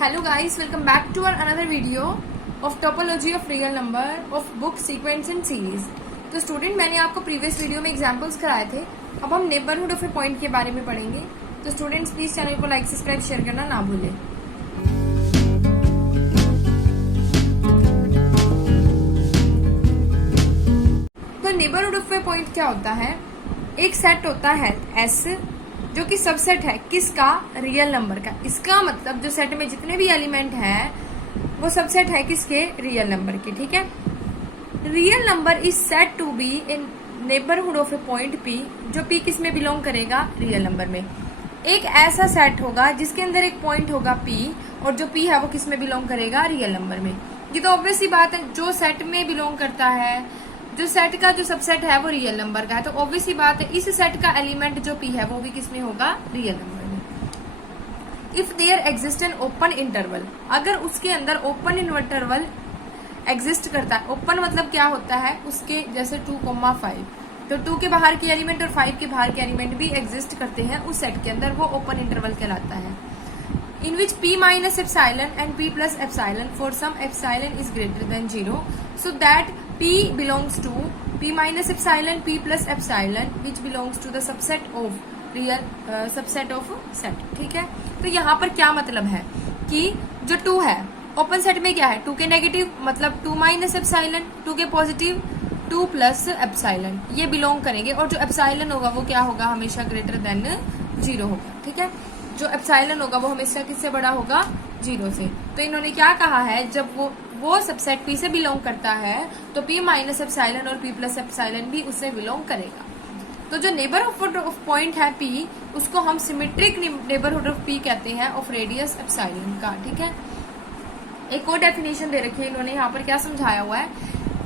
Hello guys, welcome back to our another video of topology of real number of book sequence and series। तो student मैंने आपको previous video में examples कराए थे। अब हम नेबरहुड ऑफ ए पॉइंट के बारे में पढ़ेंगे। तो स्टूडेंट्स प्लीज चैनल को लाइक सब्सक्राइब शेयर करना ना भूलें। तो नेबरहुड ऑफ ए पॉइंट क्या होता है? एक सेट होता है एस जो कि सबसेट है किसका? रियल नंबर का। इसका मतलब जो सेट में जितने भी एलिमेंट हैं वो सबसेट है किसके? रियल नंबर के। ठीक है। Real number is set to be in neighbourhood of a point P, जो पी किस में बिलोंग करेगा? रियल नंबर में। एक ऐसा सेट होगा जिसके अंदर एक पॉइंट होगा पी और जो पी है वो किस में बिलोंग करेगा? रियल नंबर में। ये तो ऑब्वियस ही बात है, जो सेट में बिलोंग करता है, जो सेट का जो सबसेट है वो रियल नंबर का है, तो ऑब्वियस ही बात है इस सेट का एलिमेंट जो पी है वो भी किसमें होगा? रियल नंबर में। If there exist an open interval, अगर उसके अंदर ओपन इंटरवल एग्जिस्ट करता है। ओपन मतलब क्या होता है? उसके जैसे 2,5, तो 2 के बाहर के एलिमेंट और 5 के बाहर के एलिमेंट भी एग्जिस्ट करते हैं उस सेट के अंदर, वो ओपन इंटरवल कहलाता है। In which p minus epsilon and p plus epsilon for some epsilon is greater than 0, so that p belongs to p minus epsilon p plus epsilon which belongs to the subset of real subset of set। ठीक है। तो यहाँ पर क्या मतलब है कि जो 2 है ओपन सेट में क्या है? 2 के नेगेटिव मतलब 2 माइनस एप्सिलॉन, 2 के पॉजिटिव 2 प्लस एप्सिलॉन, ये बिलोंग करेंगे और जो एप्सिलॉन होगा वो क्या होगा? हमेशा ग्रेटर देन 0 होगा। ठीक है। जो एप्सिलॉन होगा वो हमेशा किससे बड़ा होगा? 0 से। तो इन्होंने क्या कहा है, जब वो सबसेट पी से बिलोंग करता है तो p माइनस एप्सिलॉन और p प्लस एप्सिलॉन भी उससे बिलोंग करेगा। तो जो नेबरहुड ऑफ पॉइंट है p, उसको हम सिमेट्रिक नेबरहुड ऑफ p कहते हैं ऑफ रेडियस एप्सिलॉन का। ठीक है। एक और डेफिनेशन दे रखी है इन्होंने, यहाँ पर क्या समझाया हुआ है?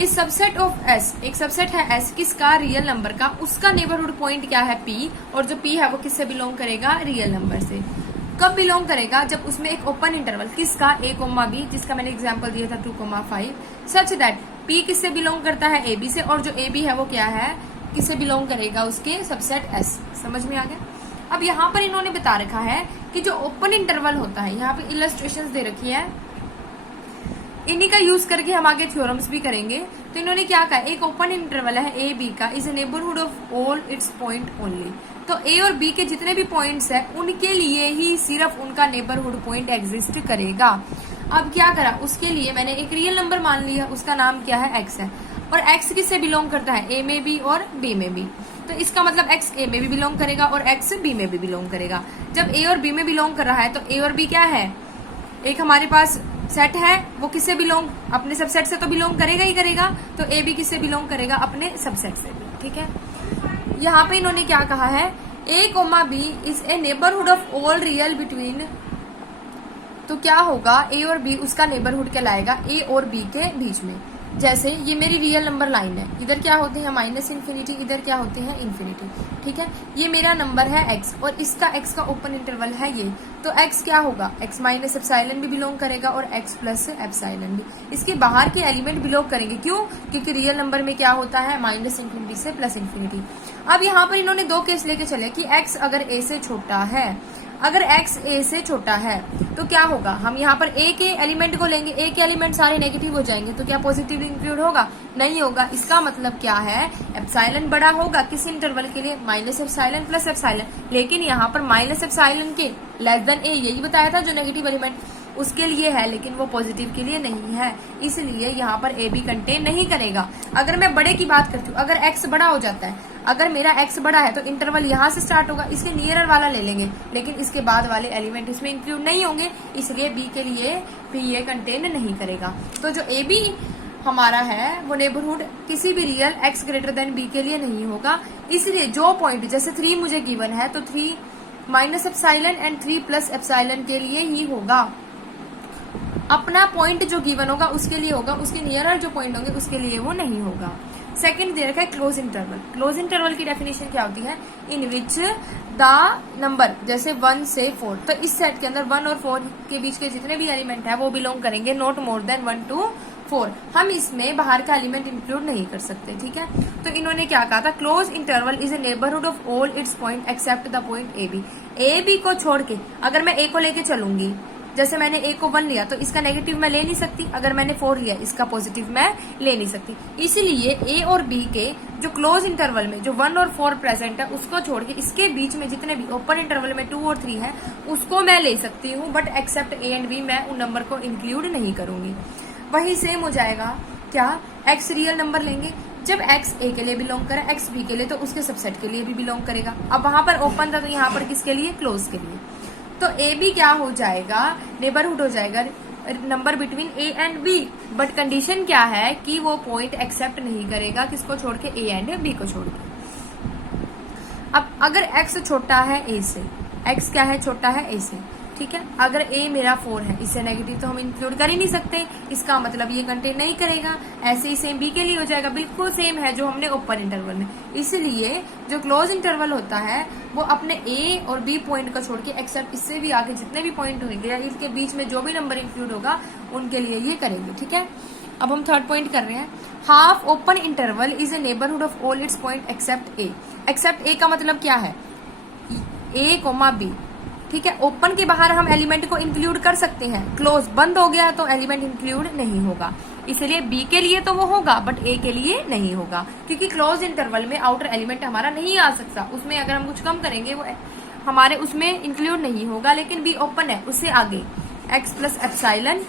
इस सबसेट ऑफ s, एक सबसेट है s किसका? रियल नंबर का। उसका नेबरहुड पॉइंट क्या है? p, और जो p है वो किससे बिलोंग करेगा? रियल नंबर से। कब बिलोंग करेगा? जब उसमें एक ओपन इंटरवल किसका? a, b, जिसका मैंने एग्जांपल दिया था 2,5, सच दैट p किससे बिलोंग करता है? ab से, और जो ab है वो क्या है? किससे बिलोंग करेगा? उसके सबसेट s। समझ में आ गया? अब यहाँ पर इन्होंने बता रखा है कि जो ओपन इंटरवल होता है, यहाँ पे इलस्ट्रेशंस दे रखी है, इन्हीं का यूज करके हम आगे थ्योरम्स भी करेंगे। तो इन्होंने क्या कहा? एक ओपन इंटरवल है ए बी का, is a neighbourhood of all its point only. तो ए और बी के जितने भी पॉइंट्स हैं उनके लिए ही सिर्फ उनका नेबरहुड पॉइंट एग्जिस्ट करेगा। अब क्या करा? उसके लिए मैंने एक रियल नंबर मान लिया, उसका नाम क्या है? एक्स है। और एक्स किससे बिलोंग करता है? ए में भी और बी में भी। तो इसका मतलब एक्स ए में भी बिलोंग करेगा और एक्स बी में भी बिलोंग करेगा। जब ए और बी में बिलोंग कर रहा है तो ए और बी क्या है? एक हमारे पास सेट है, वो किससे बिलोंग? अपने सबसेट से तो बिलोंग करेगा ही करेगा। तो ए बी किससे बिलोंग करेगा? अपने सबसेट से भी। ठीक है। यहाँ पे इन्होंने क्या कहा है? a, b is a neighbourhood of all real between, तो क्या होगा? a और b उसका नेबरहुड कहलाएगा a और b के बीच में। जैसे ये मेरी रियल नंबर लाइन है, इधर क्या होते हैं? माइनस इन्फिनिटी, इधर क्या होते हैं? इन्फिनिटी। ठीक है। ये मेरा नंबर है x और इसका x का ओपन इंटरवल है ये, तो x क्या होगा? x माइनस एप्सिलॉन भी बिलोंग करेगा और x प्लस एप्सिलॉन भी। इसके बाहर के एलिमेंट बिलोंग करेंगे। क्यों? क्योंकि रियल नंबर में क्या होता है? माइनस इन्फिनिटी से प्लस इन्फिनिटी। अब यहाँ पर इन्होंने 2 केस लेके चले कि x अगर a से छोटा है, अगर x a से छोटा है तो क्या होगा? हम यहाँ पर a के एलिमेंट को लेंगे, a के एलिमेंट सारे नेगेटिव हो जाएंगे, तो क्या पॉजिटिव इंक्लूड होगा? नहीं होगा। इसका मतलब क्या है? एप्सिलॉन बड़ा होगा किस इंटरवल के लिए? Minus epsilon plus epsilon. लेकिन यहाँ पर माइनस एप्सिलॉन के लेस देन a, यही बताया था जो नेगेटिव एलिमेंट उसके लिए है, लेकिन वो पॉजिटिव के लिए नहीं है, इसलिए यहाँ पर ए बी कंटेन नहीं करेगा। अगर मैं बड़े की बात करती हूँ, अगर एक्स बड़ा हो जाता है, अगर मेरा एक्स बड़ा है तो इंटरवल यहाँ से स्टार्ट होगा, इसके नियरर वाला ले लेंगे, लेकिन इसके बाद वाले एलिमेंट इसमें इंक्लूड नहीं होंगे, इसलिए बी के लिए भी ये कंटेन नहीं करेगा। तो जो ए बी हमारा है वो नेबरहुड किसी भी real X greater than B के लिए नहीं होगा। इसलिए जो पॉइंट जैसे 3 मुझे गिवन है तो 3 minus epsilon and 3 plus epsilon के लिए ही होगा। अपना पॉइंट जो गिवन होगा उसके लिए होगा, उसके नियरर जो पॉइंट होंगे उसके लिए वो नहीं होगा। सेकंड दे रखा है क्लोज इंटरवल। क्लोज इंटरवल की डेफिनेशन क्या होती है? इन विच द नंबर जैसे 1 से 4, तो इस सेट के अंदर 1 और 4 के बीच के जितने भी एलिमेंट है वो बिलोंग करेंगे नॉट मोर देन 1 to 4। हम इसमें बाहर का एलिमेंट इंक्लूड नहीं कर सकते। ठीक है। तो इन्होंने क्या कहा था? Close interval is a neighbourhood of all its point except the point A B. A B को छोड़ के अगर मैं ए को लेके चलूंगी, जैसे मैंने a को 1 लिया तो इसका नेगेटिव मैं ले नहीं सकती, अगर मैंने 4 लिया इसका पॉजिटिव मैं ले नहीं सकती। इसीलिए a और b के जो क्लोज इंटरवल में जो 1 और 4 प्रेजेंट है उसको छोड़ के इसके बीच में जितने भी ओपन इंटरवल में 2 और 3 है उसको मैं ले सकती हूँ, but except a and b मैं उन नंबर को इंक्लूड नहीं करूंगी। वही सेम हो जाएगा क्या, x रियल नंबर लेंगे, जब x a के लिए बिलोंग करे x b के लिए तो उसके सबसेट के लिए भी बिलोंग करेगा। अब वहां पर ओपन था तो यहाँ पर किसके लिए, क्लोज के लिए। तो a b क्या हो जाएगा, नेबरहुड हो जाएगा number between a and b, but condition क्या है कि वो पॉइंट एक्सेप्ट नहीं करेगा, किसको छोड़ के, a एंड b को छोड़ के। अब अगर x छोटा है a से, x क्या है, छोटा है a से, ठीक है, अगर a मेरा 4 है, इससे नेगेटिव तो हम इंक्लूड कर ही नहीं सकते, इसका मतलब ये कंटेन नहीं करेगा। ऐसे ही सेम b के लिए हो जाएगा, बिल्कुल सेम है जो हमने ओपन इंटरवल में। इसलिए जो क्लोज इंटरवल होता है वो अपने a और b पॉइंट को छोड़ के एक्सेप्ट इससे भी आगे जितने भी पॉइंट होंगे या इसके बीच में जो भी नंबर इंक्लूड होगा उनके लिए ये करेंगे, ठीक है। अब हम थर्ड पॉइंट कर रहे हैं, half open interval is a neighbourhood of all its point except a। Except a का मतलब क्या है, a, b, ठीक है। ओपन के बाहर हम एलिमेंट को इंक्लूड कर सकते हैं, क्लोज बंद हो गया तो एलिमेंट इंक्लूड नहीं होगा, इसलिए बी के लिए तो वो होगा बट ए के लिए नहीं होगा, क्योंकि क्लोज इंटरवल में आउटर एलिमेंट हमारा नहीं आ सकता, उसमें अगर हम कुछ कम करेंगे वो हमारे उसमें इंक्लूड नहीं होगा। लेकिन बी ओपन है, उससे आगे x प्लस एप्साइलन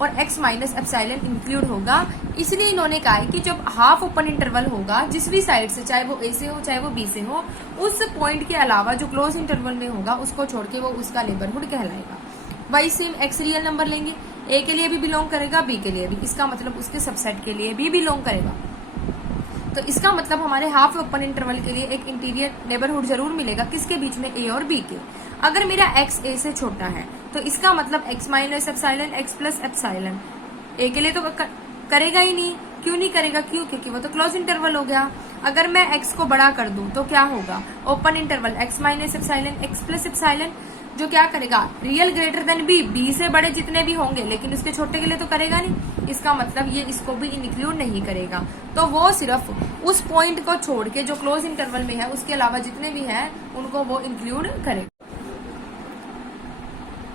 और x माइनस एप्साइलन इंक्लूड होगा। इसलिए इन्होंने कहा है कि जब हाफ ओपन इंटरवल होगा जिस भी साइड से, चाहे वो a से हो चाहे वो b से हो, उस पॉइंट के अलावा जो क्लोज इंटरवल में होगा उसको छोड़ के वो उसका नेबरहुड कहलाएगा। वही सेम x रियल नंबर लेंगे, a के लिए भी बिलोंग करेगा, b के लिए भी, इसका मतलब उसके सबसेट के लिए भी बिलोंग करेगा। तो इसका मतलब हमारे हाफ ओपन इंटरवल के लिए एक इंटीरियर नेबरहुड जरूर मिलेगा, किसके बीच में, a और b के। अगर मेरा x a से छोटा है तो इसका मतलब x minus epsilon x plus epsilon a के लिए तो करेगा ही नहीं। क्यों नहीं करेगा, क्यों, क्योंकि वो तो क्लोज इंटरवल हो गया। अगर मैं x को बड़ा कर दूं तो क्या होगा, open interval x minus epsilon x plus epsilon, जो क्या करेगा, रियल ग्रेटर देन b से बड़े जितने भी होंगे, लेकिन उसके छोटे के लिए तो करेगा नहीं, इसका मतलब ये इसको भी इंक्लूड नहीं करेगा। तो वो सिर्फ उस पॉइंट को छोड़ के जो क्लोज इंटरवल में है उसके अलावा जितने भी हैं उनको वो इंक्लूड करेगा।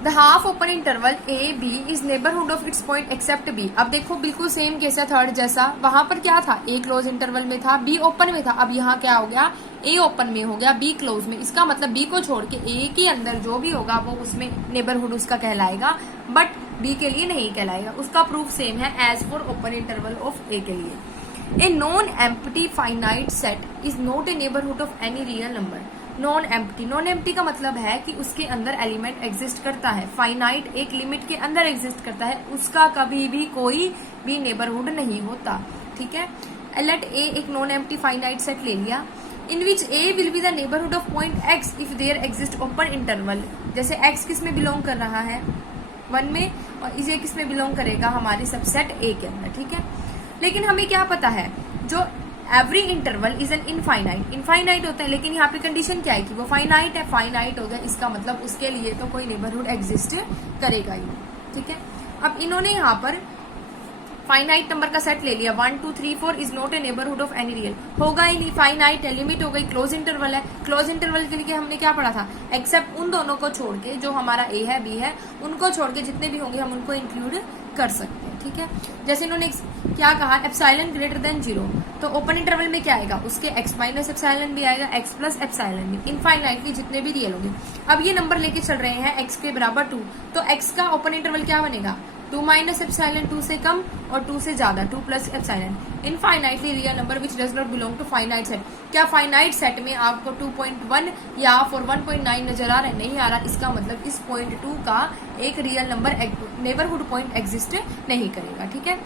The half open interval A B is neighbourhood of its point except B. अब देखो बिल्कुल सेम केस है थर्ड जैसा, वहां पर क्या था, ए क्लोज इंटरवल में था, बी ओपन में था। अब यहाँ क्या हो गया, ए ओपन में हो गया, बी क्लोज में। इसका मतलब बी को छोड़ के ए के अंदर जो भी होगा वो उसमें नेबरहुड उसका कहलाएगा, बट बी के लिए नहीं कहलाएगा। उसका प्रूफ सेम है as for open interval of a के लिए। A non empty finite set is not a neighbourhood of any real number. Non empty, non empty का मतलब है कि उसके अंदर एलिमेंट एग्जिस्ट करता है, फाइनाइट एक लिमिट के अंदर एग्जिस्ट करता है, उसका कभी भी कोई भी नेबरहुड नहीं होता, ठीक है। लेट ए एक नॉन एम्प्टी फाइनाइट सेट ले लिया, in which a will be the neighbourhood of point x if there exist open interval. जैसे एक्स किस में बिलोंग कर रहा है, 1 में, और इसे किस में बिलोंग करेगा, हमारे सबसेट ए के अंदर, ठीक है। लेकिन हमें क्या पता है, जो every interval is an infinite, infinite होता है, लेकिन यहाँ पे कंडीशन क्या है कि वो फाइनाइट है, फाइनाइट हो गया, इसका मतलब उसके लिए तो कोई नेबरहुड एग्जिस्ट करेगा ही, ठीक है। अब इन्होंने यहाँ पर फाइनाइट नंबर का सेट ले लिया, 1 2 3 4 is not a neighbourhood of any real, होगा ही नहीं, फाइनाइट है, लिमिट हो गई, क्लोज इंटरवल है। क्लोज इंटरवल के लिए हमने क्या पढ़ा था, एक्सेप्ट उन दोनों को छोड़ के, जो हमारा ए है बी है, उनको छोड़ के जितने भी होंगे हम उनको इंक्लूड कर सकते हैं, ठीक है। जैसे इन्होंने क्या कहा, एप्साइलन ग्रेटर देन 0, तो ओपन इंटरवल में क्या आएगा, उसके x माइनस एप्साइलन भी आएगा, x प्लस एप्साइलन भी, इनफाइनाइटली जितने भी रियल होंगे। अब ये नंबर लेके चल रहे हैं x के बराबर 2, तो x का ओपन इंटरवल क्या बनेगा, 2 माइनस एप्साइलन, 2 से कम और 2 से ज्यादा, 2 plus epsilon, infinitely real number which does not belong to finite set. क्या फाइनाइट सेट में आपको 2.1 या फॉर 1.9 नजर आ रहा है, नहीं आ रहा, इसका मतलब इस पॉइंट 2 का एक real number neighbourhood point exist नहीं करेगा, ठीक है।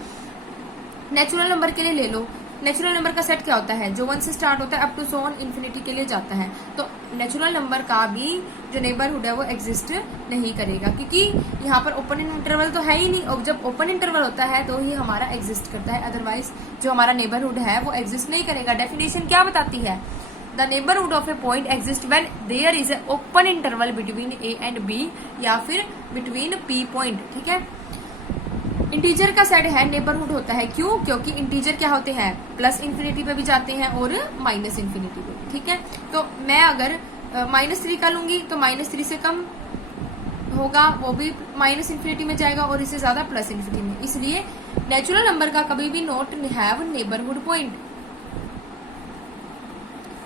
नेचुरल नंबर के लिए ले लो, नेचुरल नंबर का सेट क्या होता है, जो 1 से स्टार्ट होता है up to so on infinity के लिए जाता है। तो नेचुरल नंबर का भी जो नेबरहुड है वो एग्जिस्ट नहीं करेगा, क्योंकि यहाँ पर ओपन इंटरवल तो है ही नहीं, और जब ओपन इंटरवल होता है तो ही हमारा एग्जिस्ट करता है, अदरवाइज जो हमारा नेबरहुड है वो एग्जिस्ट नहीं करेगा। डेफिनेशन क्या बताती है, the neighbourhood of a point exist when there is a open interval between A and B या फिर बिटवीन पी पॉइंट, ठीक है। इंटीजर का सेट है नेबरहुड होता है, क्यों, क्योंकि इंटीजर क्या होते हैं, प्लस इन्फिनिटी पे भी जाते हैं और माइनस इन्फिनिटी पे, ठीक है। तो मैं अगर -3 का लूंगी तो -3 से कम होगा वो भी माइनस इन्फिनिटी में जाएगा और इससे ज्यादा प्लस इन्फिनिटी में, इसलिए नेचुरल नंबर का कभी भी नॉट हैव नेबरहुड पॉइंट,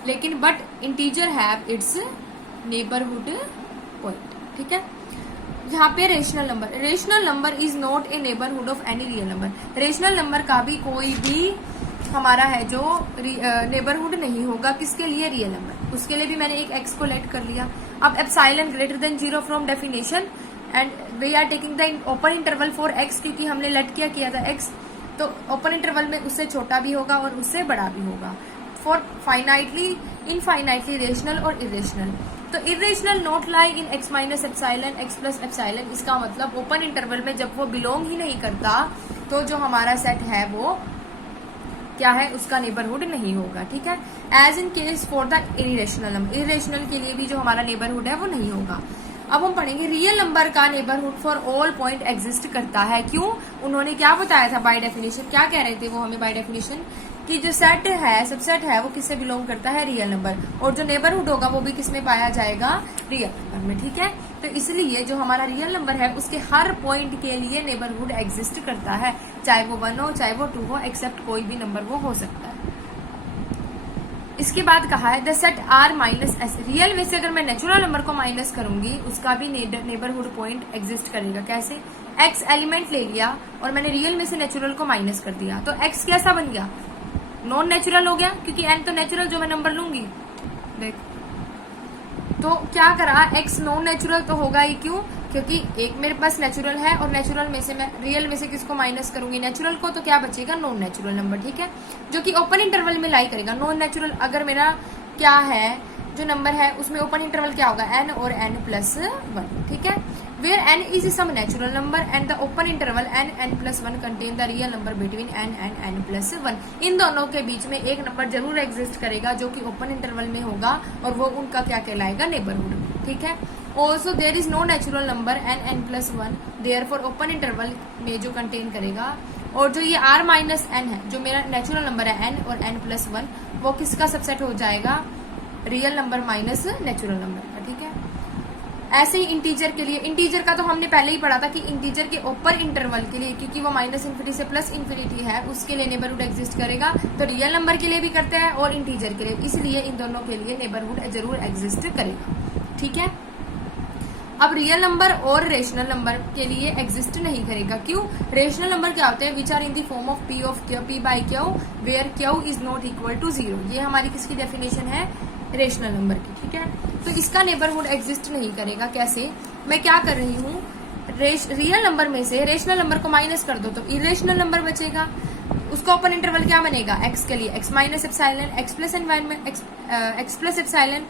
लेकिन but integer have it's neighbourhood point. ठीक है, यहाँ पे rational number is not a neighbourhood of any real number. Rational number का भी कोई भी हमारा है जो नेबरहुड नहीं होगा, किसके लिए? Real number. उसके लिए भी मैंने एक एक्स को लेट कर लिया। अब epsilon greater than 0 from definition and we are taking the open interval for X, क्योंकि हमने लेट क्या किया था एक्स, तो ओपन इंटरवल में उससे छोटा भी होगा और उससे बड़ा भी होगा। फॉर फाइनाइटली, इनफाइनाइटली रेशनल और इरेशनल। तो irrational not lie in x minus epsilon X plus epsilon, इसका मतलब ओपन इंटरवल में जब वो बिलोंग ही नहीं करता तो जो हमारा सेट है वो क्या है, उसका नेबरहुड नहीं होगा। ठीक है, as in case for the irrational number, irrational के लिए भी जो हमारा नेबरहुड है वो नहीं होगा। अब हम पढ़ेंगे रियल नंबर का neighbourhood for all point exist करता है। क्यों? उन्होंने क्या बताया था बाय डेफिनेशन, क्या कह रहे थे वो हमें बाय डेफिनेशन, कि जो सेट है, सबसेट है, वो किससे बिलोंग करता है? रियल नंबर, और जो नेबरहुड होगा वो भी किसमें पाया जाएगा? रियल नंबर में। ठीक है, तो इसलिए जो हमारा रियल नंबर है उसके हर पॉइंट के लिए नेबरहुड एग्जिस्ट करता है, चाहे वो 1 हो चाहे वो 2 हो, एक्सेप्ट कोई भी नंबर वो हो सकता है। इसके बाद कहा है the set R minus S, real में से अगर मैं नेचुरल नंबर को माइनस करूंगी उसका भी नेबरहुड पॉइंट एग्जिस्ट करेगा। कैसे? एक्स एलिमेंट ले लिया और मैंने रियल में से नेचुरल को माइनस कर दिया, तो एक्स कैसा बन गया? नॉन नेचुरल हो गया, क्योंकि एन तो नेचुरल जो मैं नंबर लूंगी, देख तो क्या करा, एक्स नॉन नेचुरल तो होगा ही। क्यों? क्योंकि एक मेरे पास नेचुरल है और नेचुरल में से मैं रियल में से किसको माइनस करूंगी? नेचुरल को, तो क्या बचेगा? Non natural number. ठीक है, जो कि ओपन इंटरवल में लाई करेगा। नॉन नेचुरल अगर मेरा क्या है जो नंबर है उसमें ओपन इंटरवल क्या होगा? एन और एन प्लस 1। ठीक है, where N is some natural number and the open interval N N plus 1 contain the real number between N and N plus 1। इन दोनों के बीच में एक नंबर जरूर एग्जिस्ट करेगा जो कि ओपन इंटरवल में होगा और वो उनका क्या कहलाएगा? नेबरहुड। ठीक है, also there is no natural number N N plus 1 there for open interval में जो कंटेन करेगा, और जो ये आर माइनस एन है, जो मेरा नेचुरल नंबर है एन और एन प्लस 1, वो किसका सबसेट हो जाएगा? Real number minus natural number का। ठीक है, ऐसे ही इंटीजर के लिए, इंटीजर का तो हमने पहले ही पढ़ा था कि इंटीजर के ओपन इंटरवल के लिए, क्योंकि वो माइनस इन्फिनिटी से प्लस इन्फिनिटी है, उसके लिए नेबरहुड एग्जिस्ट करेगा। तो रियल नंबर के लिए भी करते हैं और इंटीजर के लिए, इसलिए इन दोनों के लिए नेबरहुड जरूर एग्जिस्ट करेगा। ठीक है, अब रियल नंबर और रेशनल नंबर के लिए एग्जिस्ट नहीं करेगा। क्यों? रेशनल नंबर क्या होते हैं? Which are in the form of P of Q, P by Q, where Q is not equal to 0। ये हमारी किसकी डेफिनेशन है? रेशनल नंबर की। ठीक है, तो इसका नेबरहुड एग्जिस्ट नहीं करेगा। कैसे? मैं क्या कर रही हूँ, रियल नंबर में से रेशनल नंबर को माइनस कर दो तो इरेशनल नंबर बचेगा। उसका ओपन इंटरवल क्या बनेगा? एक्स के लिए X minus epsilon, X plus environment, X plus epsilon,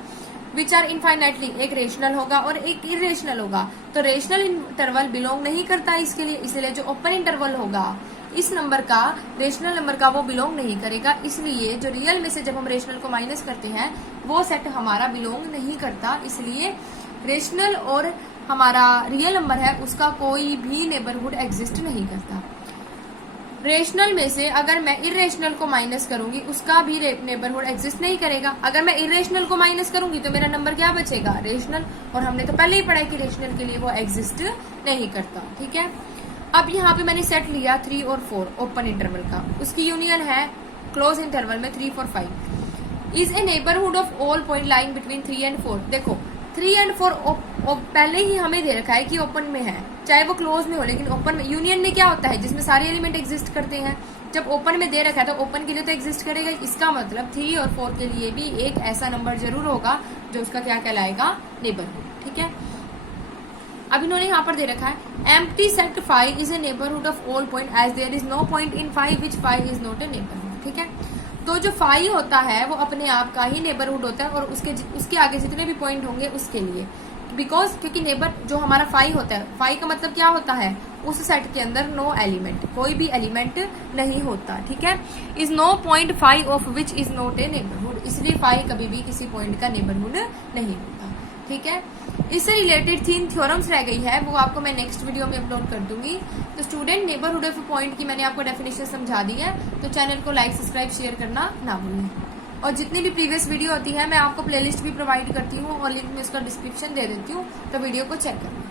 which are infinitely, एक रेशनल होगा और एक इरेशनल होगा। तो रेशनल इंटरवल बिलोंग नहीं करता इसके लिए, इसलिए जो ओपन इंटरवल होगा इस नंबर का, रेशनल नंबर का, वो बिलोंग नहीं करेगा। इसलिए जो रियल में से जब हम रेशनल को माइनस करते हैं वो सेट हमारा बिलोंग नहीं करता, इसलिए रेशनल और हमारा रियल नंबर है उसका कोई भी नेबरहुड एग्जिस्ट नहीं करता। रेशनल में से अगर मैं इरेशनल को माइनस करूंगी उसका भी नेबरहुड एग्जिस्ट नहीं करेगा। अगर मैं इरेशनल को माइनस करूंगी तो मेरा नंबर क्या बचेगा? रेशनल, और हमने तो पहले ही पढ़ा कि रेशनल के लिए वो एग्जिस्ट नहीं करता। ठीक है, अब यहाँ पे मैंने सेट लिया 3 और 4 ओपन इंटरवल का, उसकी यूनियन है क्लोज इंटरवल में 3, 4, 5 is a neighbourhood of all point line between 3 and 4। देखो 3 एंड 4 पहले ही हमें दे रखा है कि ओपन में है, चाहे वो क्लोज में हो, लेकिन ओपन में, यूनियन में क्या होता है? जिसमें सारे एलिमेंट एग्जिस्ट करते हैं। जब ओपन में दे रखा है तो ओपन के लिए तो एग्जिस्ट करेगा, इसका मतलब 3 और 4 के लिए भी एक ऐसा नंबर जरूर होगा जो उसका क्या कहलाएगा? नेबरहुड। ठीक है, अब इन्होंने यहाँ पर दे रखा है empty set 5 is a neighbourhood of all point as there is no point in 5 which 5 is not a neighbourhood. ठीक है, तो जो 5 होता है वो अपने आप का ही नेबरहुड होता है और उसके आगे जितने भी पॉइंट होंगे उसके लिए, बिकॉज क्योंकि नेबर जो हमारा 5 होता है, 5 का मतलब क्या होता है? उस सेट के अंदर नो एलिमेंट, कोई भी एलिमेंट नहीं होता। ठीक है, is no point 5 of which is not a neighbourhood, इसलिए 5 कभी भी किसी पॉइंट का नेबरहुड नहीं होता। ठीक है, इससे रिलेटेड 3 थ्योरम्स रह गई है, वो आपको मैं नेक्स्ट वीडियो में अपलोड कर दूंगी। तो स्टूडेंट, नेबरहुड ऑफ पॉइंट की मैंने आपको डेफिनेशन समझा दी है, तो चैनल को लाइक, सब्सक्राइब, शेयर करना ना भूलें। और जितनी भी प्रीवियस वीडियो होती है मैं आपको प्लेलिस्ट भी प्रोवाइड करती हूँ और लिंक में उसका डिस्क्रिप्शन दे देती हूँ, तो वीडियो को चेक करें।